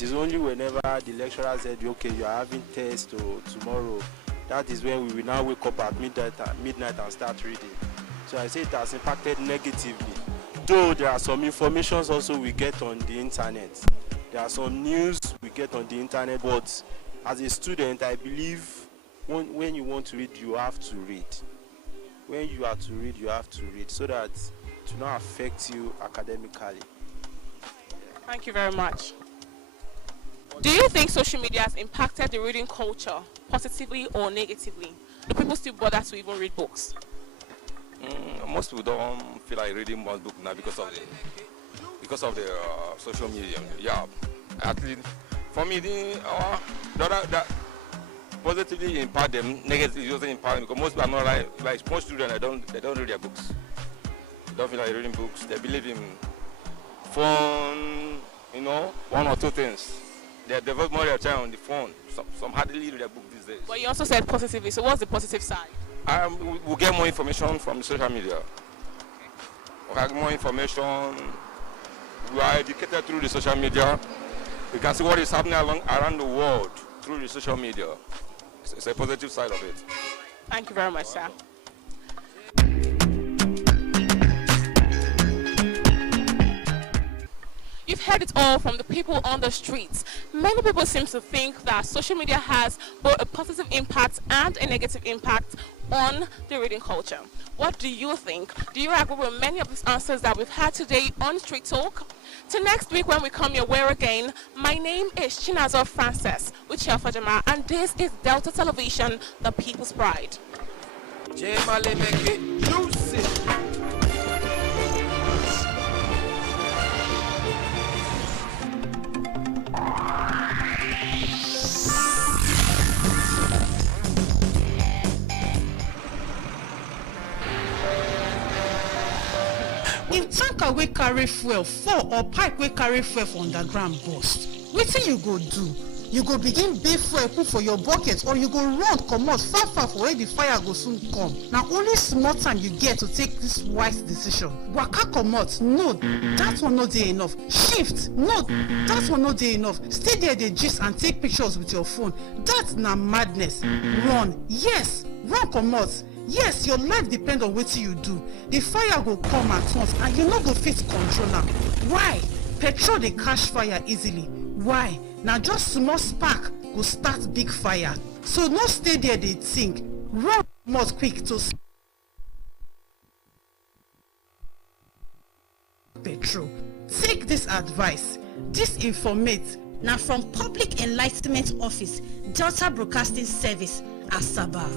It is only whenever the lecturer said, okay, you are having test tomorrow, that is when we will now wake up at midnight and start reading. So I say it has impacted negatively. Though there are some informations also we get on the internet. There are some news we get on the internet, but as a student, I believe when you want to read, you have to read. When you are to read, you have to read so that it will not affect you academically. Thank you very much. Do you think social media has impacted the reading culture positively or negatively? Do people still bother to even read books? Most people don't feel like reading most book now because of the social media. Yeah, at least for me, that positively impact them, negatively doesn't impact them because most people are not like most students. They don't read their books. They don't feel like reading books. They believe in phone, one or two things. They devote more of their time on the phone. Some hardly read their book these days. But you also said positively. So what's the positive side? We'll get more information from social media. We'll have more information. We are educated through the social media. We can see what is happening around the world through the social media. It's a positive side of it. Thank you very much, sir. You've heard it all from the people on the streets. Many people seem to think that social media has both a positive impact and a negative impact on the reading culture. What do you think? Do you agree with many of these answers that we've had today on Street Talk? Till next week when we come your way again, my name is Chinazo Frances with Fajama, and this is Delta Television, the People's Pride. Make it juicy. If tanker wey carry fuel fall or pipe wey carry fuel for underground burst, wetin you go do? You go begin bail fuel put for your bucket, or you go run comot far for where the fire go soon come. Na only small time you get to take this wise decision. Waka comot, no, that one no dey enough. Shift, no, that one no dey enough. Stay there dey gist and take pictures with your phone. That na madness. Run, yes, run comot. Yes, your life depend on wetin you do. The fire go come at once and you no go fit control am. Why? Petrol dey catch fire easily. Why? Na just small spark go start big fire. So no stay there dey think. Run comot quick to petrol. Take this advice. This informate na from Public Enlightenment Office, Delta Broadcasting Service, Asaba.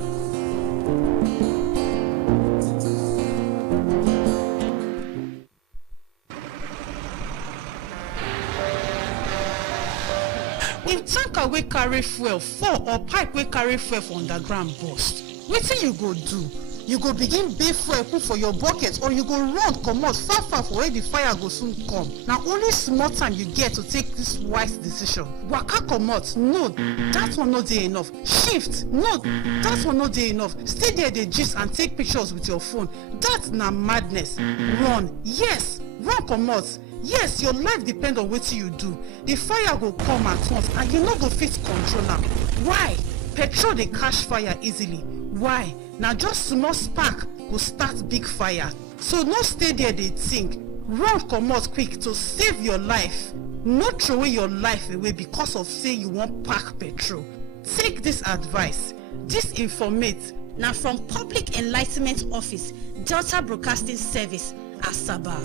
If tanker wey carry fuel fall or pipe wey carry fuel for underground burst, wetin you go do? You go begin bail fuel put for your bucket, or you go run comot far for where the fire go soon come. Na only small time you get to take this wise decision. Waka comot, no, that one no dey enough. Shift, no, that one no dey enough. Stay there dey gist and take pictures with your phone. That na madness. Run, yes, run comot. Yes, your life depend on wetin you do. The fire go come at once and you no go fit control am. Why? Petrol dey catch fire easily. Why? Na just small spark go start big fire. So no stay there dey think. Run comot quick to save your life. No throw away your life away because of say you wan pack petrol. Take this advice. This informate na from Public Enlightenment Office, Delta Broadcasting Service, Asaba.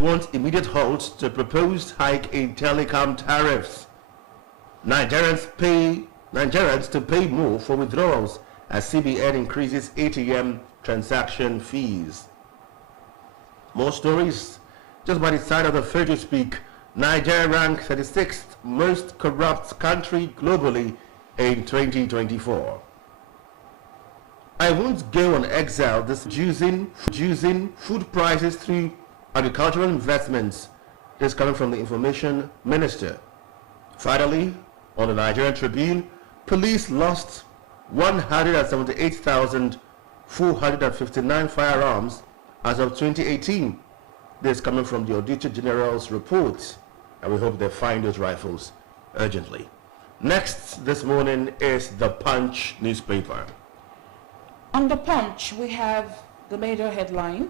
want immediate halt to proposed hike in telecom tariffs. Nigerians to pay more for withdrawals as CBN increases ATM transaction fees. More stories. Just by the side of the fair to speak, Nigeria ranked 36th most corrupt country globally in 2024. I won't go on exile this juicing food prices through agricultural investments. This coming from the information minister. Finally, on the Nigerian Tribune, police lost 178,459 firearms as of 2018. This coming from the Auditor General's report, and we hope they find those rifles urgently. Next this morning is the Punch newspaper. On the Punch, we have the major headline.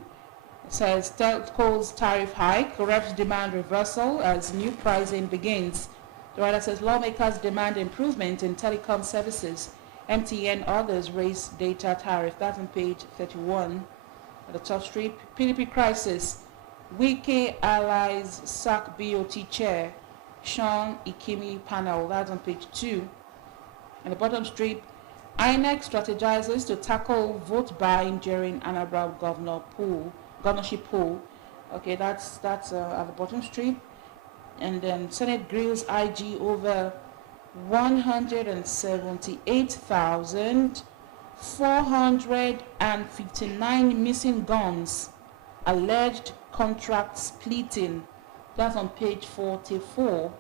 It says, Telco's tariff hike, reps demand reversal as new pricing begins. The writer says, lawmakers demand improvement in telecom services. MTN others raise data tariff. That's on page 31. At the top strip, PDP crisis. Wike allies sack BOT chair. Sean Ikimi panel. That's on page 2. At the bottom strip, INEC strategizes to tackle vote buying during Anambra governorship poll. Okay, that's at the bottom strip. And then Senate grills IG over 178,459 missing guns, alleged contract splitting. That's on page 44.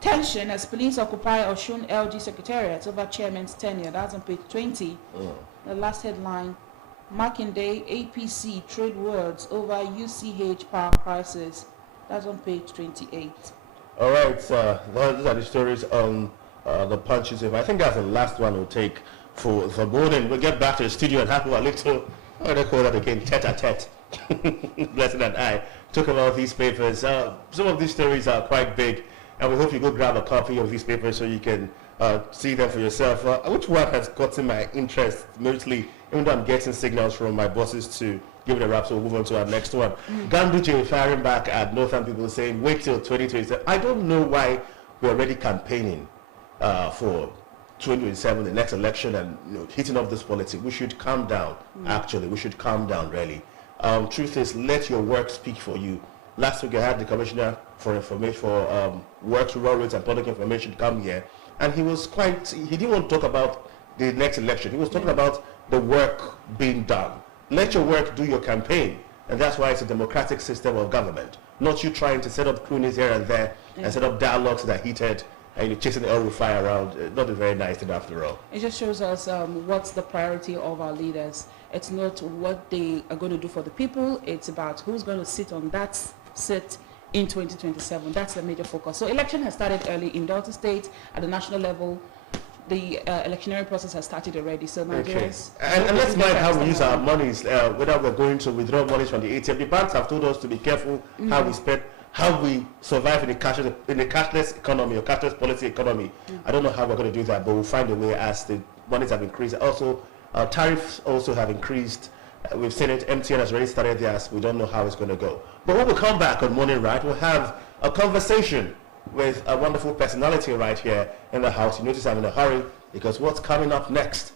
Tension as police occupy Osun LG Secretariat over chairman's tenure. That's on page 20. The last headline, Makinde APC trade words over UCH power crisis. That's on page 28. All right, those are the stories on the Punches. I think that's the last one we'll take for the morning. We'll get back to the studio and have a little, how do they call that again, tete-a-tete. Blessing and I talk about these papers. Some of these stories are quite big, and we hope you go grab a copy of these papers so you can see them for yourself. Which one has gotten my interest mostly, even though I'm getting signals from my bosses to give it a wrap, so we'll move on to our next one. Ganduje firing back at Northern people saying, wait till 2027. I don't know why we're already campaigning for 2027, the next election, and hitting up this politics. We should calm down, actually. We should calm down, really. Truth is, let your work speak for you. Last week I had the Commissioner for Information, for Works, Rural Roads and Public Information come here, and he didn't want to talk about the next election. He was talking about the work being done. Let your work do your campaign, and that's why it's a democratic system of government, not you trying to set up cronies here and there and set up dialogues that are heated and you're chasing the oil fire around. Not a very nice thing after all. It just shows us what's the priority of our leaders. It's not what they are going to do for the people. It's about who's going to sit on that seat in 2027. That's the major focus. So election has started early in Delta State. At the national level, the electioneering process has started already. So Nigerians... Okay. And let's mind how we use our monies, whether we're going to withdraw monies from the ATM. The banks have told us to be careful how we spend, how we survive in a cashless economy or cashless policy economy. I don't know how we're going to do that, but we'll find a way as the monies have increased. Also, tariffs also have increased. We've seen it. MTN has already started theirs. We don't know how it's going to go. But when we come back on Morning Right, we'll have a conversation with a wonderful personality right here in the house. You notice I'm in a hurry because what's coming up next?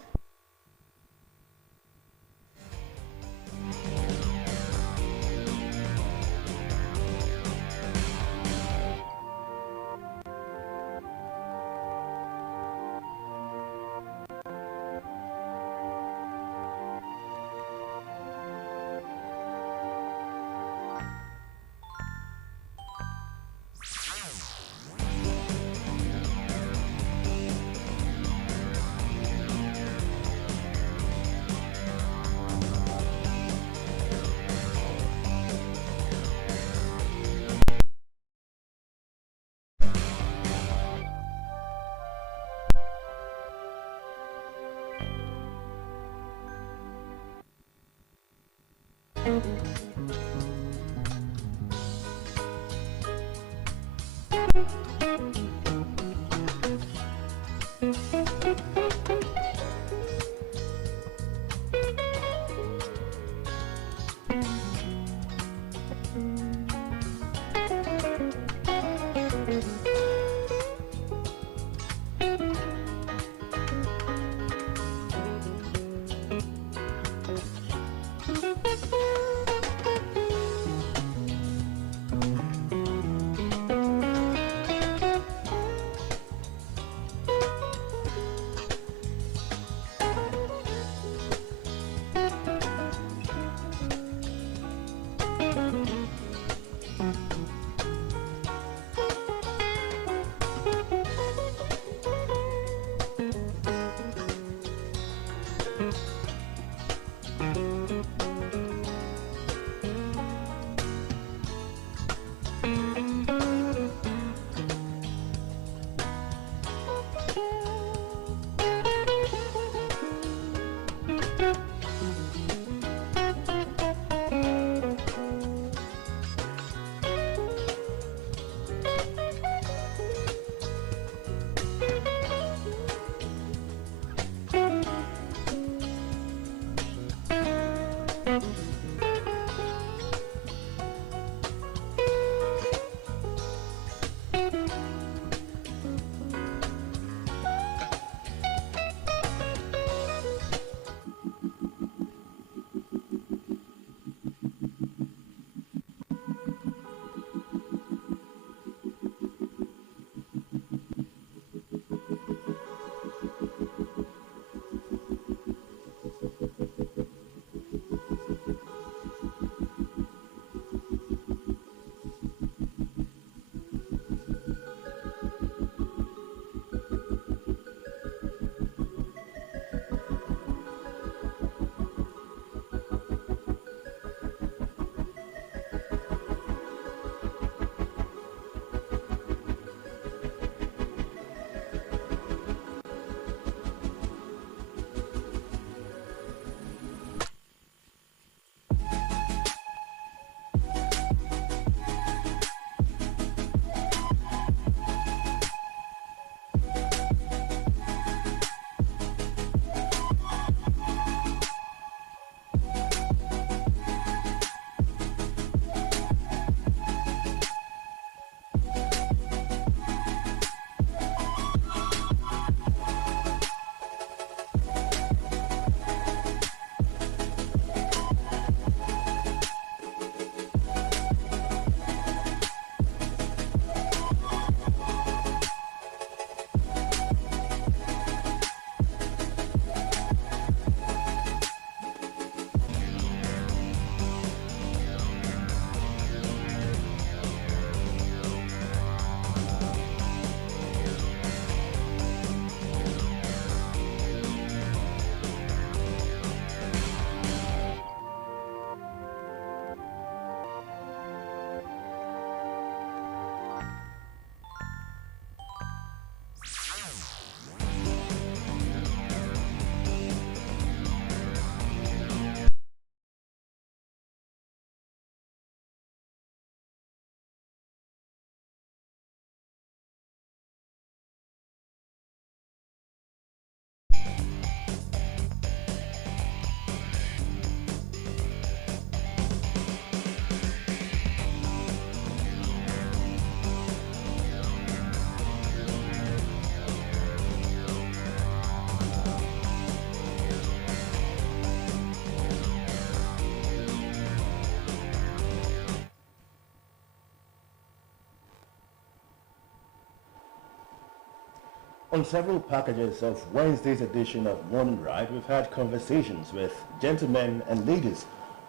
On several packages of Wednesday's edition of Morning Ride, we've had conversations with gentlemen and ladies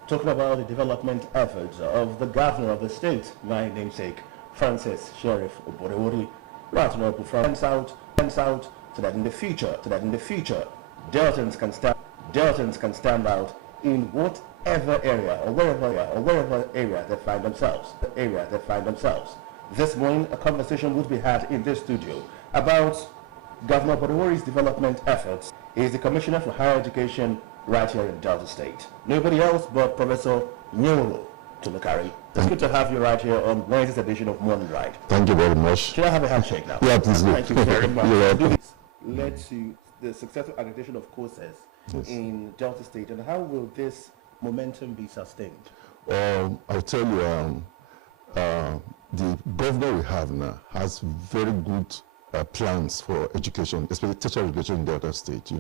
talking about the development efforts of the governor of the state, my namesake, Francis Sheriff Oborewori, right on up from out, so that in the future, Deltons can stand out in whatever area or wherever area they find themselves. This morning, a conversation would be had in this studio about Governor Oborewori's development efforts. He is the Commissioner for Higher Education right here in Delta State. Nobody else but Professor Nyoro Tumekari. It's good to have you right here on Wednesday's edition of Morning Ride. Thank you very much. Should I have a handshake now? Yeah, please do. Thank you very much. You're welcome. Led to the successful accreditation of courses in Delta State, and how will this momentum be sustained? I'll tell you, the governor we have now has very good plans for education, especially tertiary education in Delta State,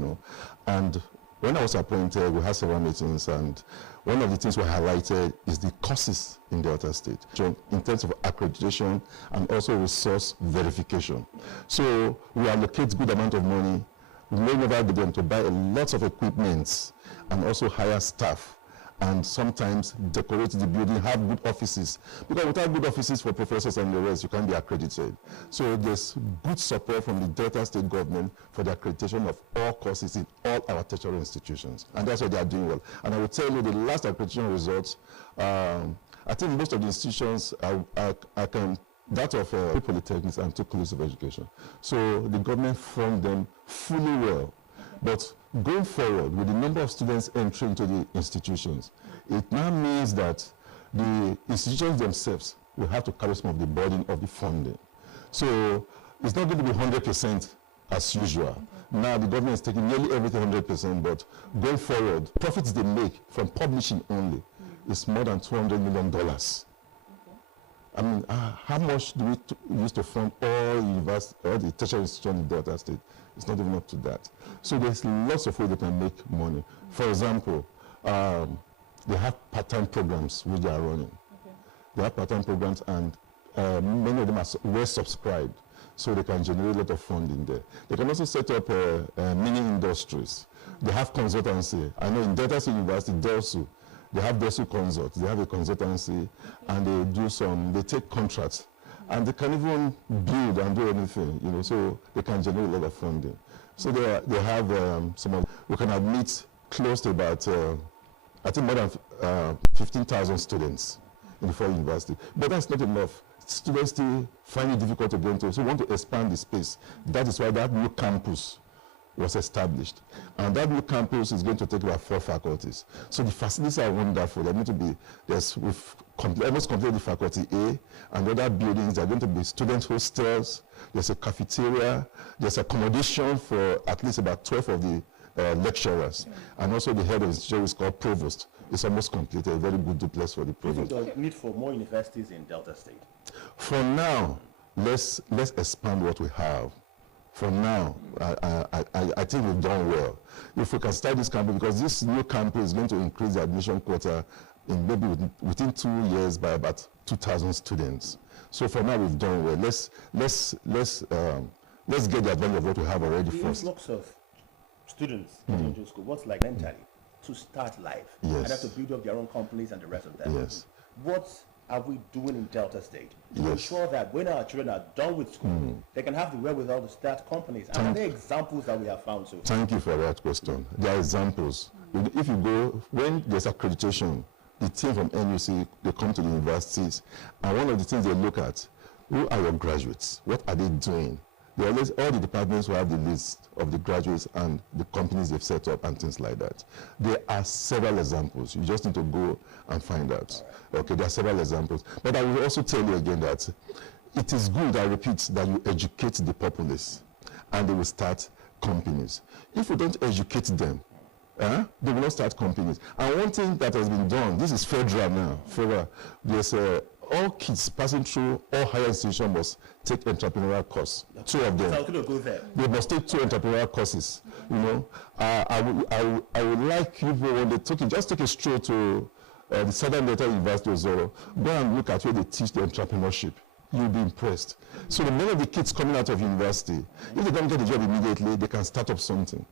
And when I was appointed, we had several meetings, and one of the things we highlighted is the courses in Delta State, in terms of accreditation and also resource verification. So we allocate good amount of money, we may never be them to buy a lot of equipment and also hire staff, and sometimes decorate the building, have good offices. Because without good offices for professors and the rest, you can't be accredited. So there's good support from the Delta State government for the accreditation of all courses in all our tertiary institutions. And that's what they are doing well. And I will tell you the last accreditation results, I think most of the institutions that of polytechnics and took inclusive education. So the government funded them fully well. But going forward, with the number of students entering into the institutions, it now means that the institutions themselves will have to carry some of the burden of the funding. So it's not going to be 100% as usual. Now the government is taking nearly everything 100%, but going forward, profits they make from publishing only is more than $200 million. I mean, how much do we use to fund all the tertiary institutions in Delta State? It's not even up to that. So there's lots of ways they can make money. For example, they have part-time programs which they are running. They have part-time programs, and many of them are well subscribed, so they can generate a lot of funding there. They can also set up mini industries. They have consultancy. I know in Delta State University, DELSU, they have DELSU Consults. They have a consultancy, and they take contracts. And they can even build and do anything, so they can generate a lot of funding. So they have we can admit close to about, I think more than 15,000 students in the Full University. But that's not enough. Students still find it difficult to go into, so we want to expand the space. That is why that new campus was established. And that new campus is going to take about 4 faculties. So the facilities are wonderful. They're going to be, we've almost completed the faculty A, and other buildings, there are going to be student hostels, there's a cafeteria, there's accommodation for at least about 12 of the lecturers. And also the head of the institution is called provost. It's almost completed, a very good duplex for the provost. Do you think there's need for more universities in Delta State? For now, let's expand what we have. For now, I think we've done well. If we can start this campus, because this new campus is going to increase the admission quota in maybe within 2 years by about 2,000 students. So for now, we've done well. Let's get the advantage of what we have already first. Lots of students in school, what's like mentally to start life? Yes. And have to build up their own companies and the rest of them. Yes. What are we doing in Delta State to Yes. ensure that when our children are done with school, they can have the wherewithal to start companies? And are there examples that we have found so far? Thank you for that question. There are examples. If you go, when there's accreditation, the team from NUC, they come to the universities, and one of the things they look at, who are your graduates? What are they doing? All the departments will have the list of the graduates and the companies they've set up and things like that. There are several examples. You just need to go and find out. Right. Okay, there are several examples. But I will also tell you again that it is good, I repeat, that you educate the populace and they will start companies. If you don't educate them, they will not start companies. And one thing that has been done, this is federal now, there's all kids passing through all higher institutions must take entrepreneurial course. 2 of them. So go there. They must take 2 entrepreneurial courses. I would like you, when they just take a stroll to the Southern Delta University of Zoro, go and look at where they teach the entrepreneurship. you'll be impressed. So many of the kids coming out of university, if they don't get a job immediately, they can start up something.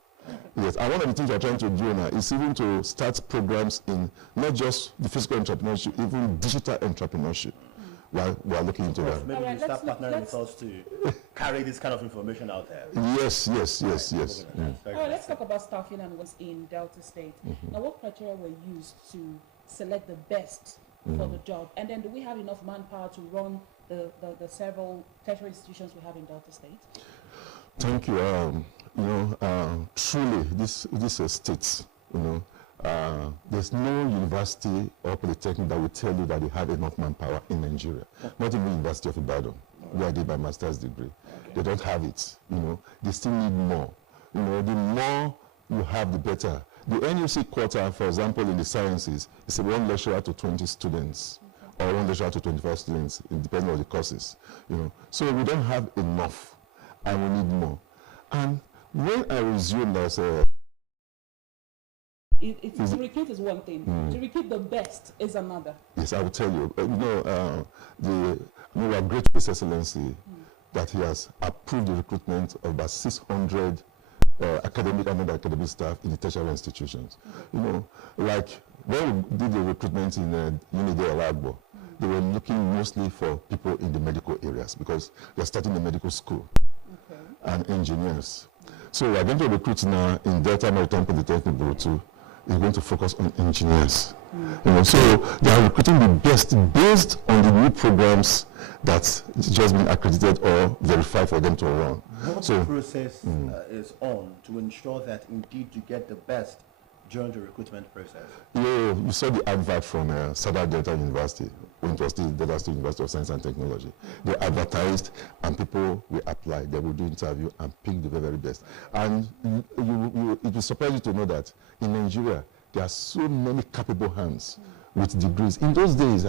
Yes, and one of the things we're trying to do now is even to start programs in not just the physical entrepreneurship, even digital entrepreneurship. We're looking into that. Maybe you start partnering with us to carry this kind of information out there. Yes. Let's talk about staffing and what's in Delta State. Now, what criteria were used to select the best for the job? And then do we have enough manpower to run the several tertiary institutions we have in Delta State? Thank you. Truly, this state, there's no university or polytechnic that will tell you that they have enough manpower in Nigeria. Not even the University of Ibadan, where I did my master's degree. They don't have it. They still need more. The more you have, the better. The NUC quota, for example, in the sciences, is 1 lecturer to 20 students, or 1 lecturer to 25 students, depending on the courses. So we don't have enough, and we need more. And when I resumed as a to recruit is one thing. To recruit the best is another. Yes, I will tell you. We are grateful to His Excellency that he has approved the recruitment of about 600 academic and non-academic staff in the tertiary institutions. Like when we did the recruitment in Unide Alagbo, they were looking mostly for people in the medical areas because they're starting the medical school and engineers. So we are going to recruit now in Delta Maritime Polytechnic Group 2. Is going to focus on engineers. So they are recruiting the best based on the new programs that's just been accredited or verified for them to run. What the process is on to ensure that indeed you get the best during the recruitment process? Yeah, you saw the advert from Sada Delta University, when it was the Delta State University of Science and Technology. They advertised and people will apply. They will do interview and pick the very, very best. And it will surprise you to know that in Nigeria, there are so many capable hands with degrees. In those days,